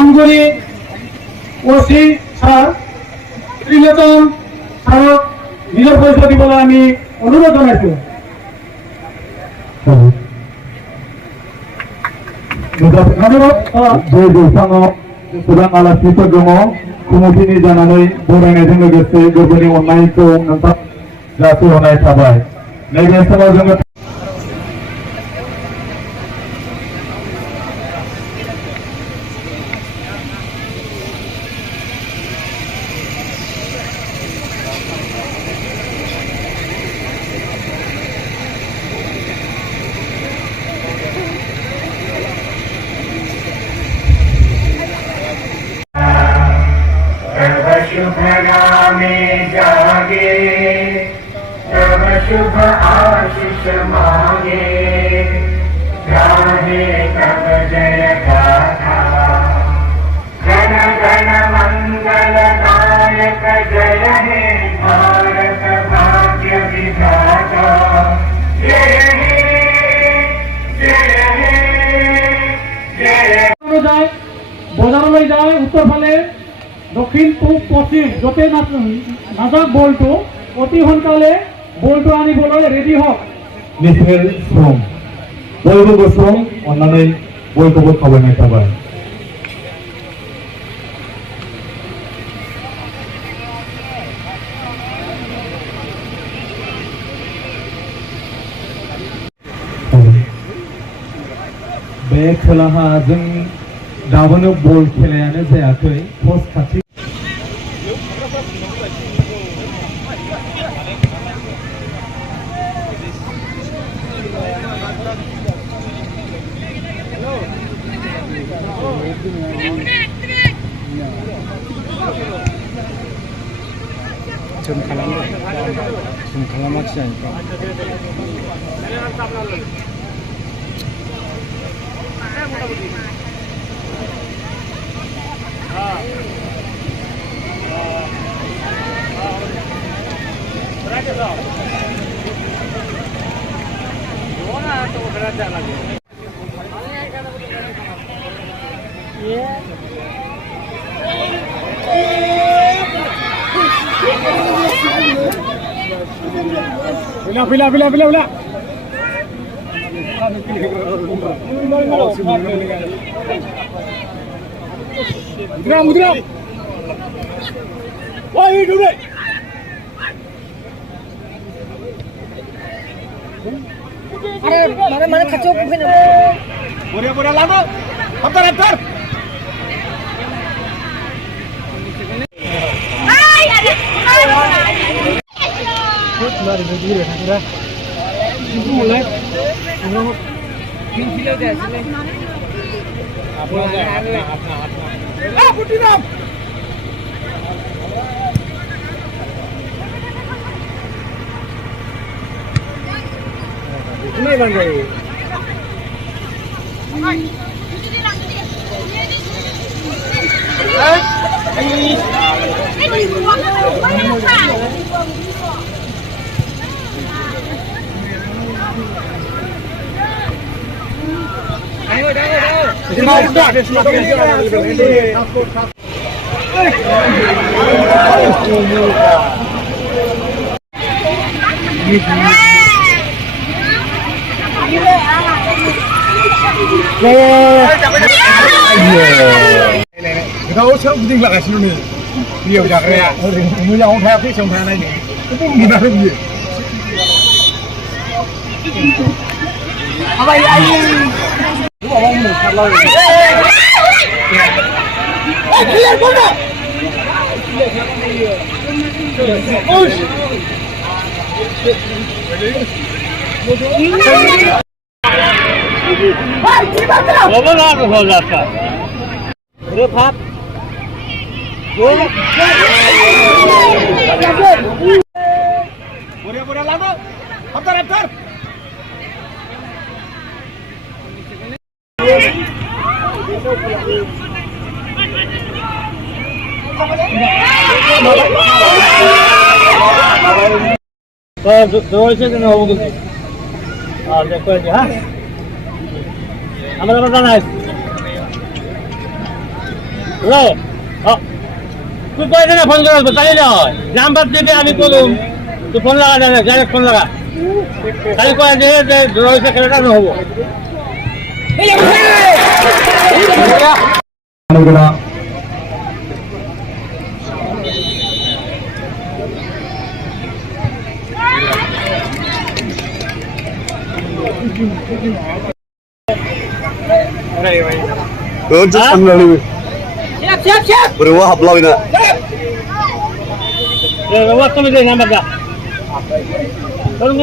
আঞ্জলিক OC sir Trilochan স্মারক নিজের পরিচয় দিবলৈ আমি অনুরোধ জানাইছো। जे जौसाङाव Swrang आलासिफोर दङ खुमुथिनि जानानै बरायनायजों लोगोसे गोरबोनि अननायखौ नोंथां जासिहरनाय थाबाय। नैबे समाव जोङो शुभनामे जागे तब शुभ आशीष मांगे गाहे तब जय गाथा गण गण मंगल नायक जय हे भारत भाग्य विधाता जय हे जय हे जय যায় বজাৰলৈ যায় উত্তৰ ফালে দক্ষিণ পূব পশ্চিম য'তে নাযাক বলটো অতি সোনকালে বলটো আনিবলৈ ৰেডি হওক। मिथिल स्रं बयबो गोसोआव अननानै बयखौबो खावलायनाय थाबाय। बे खोलाहा जों दाबोनो बल खेलायानो जायाखै पस्ट खाथि जों खालामाखिसै Bila. Mudra. Why you do that? Mana kacau bukan? Boleh lagu. Antar. Mari begini ya, itu mulai. Kilo deh, sini. Apa? Putih ram. Ini bang gay. Kau sekarang penting lah kasih ni. Dia udah kaya. Ini yang orang kaya sih sama ni. Itu gimana dia? Apa ini? Dua orang ni kalau. Clear bola. Push. Bola nak kau jatuh. Berapa? Bola. Bola lagu. Antar. দেখো হ্যাঁ আমার জানাই তুই কয়েছে না phone করবো তাই নয় নাম্বার দিবি আমি করুম তুই ফোন লাগা ডাইরেক্ট ফোন লাগা তাই কয়ে যে রয়েছে খেলাটা হবো Beriwa hablaw ina. Waktu itu nampak tak? Kalau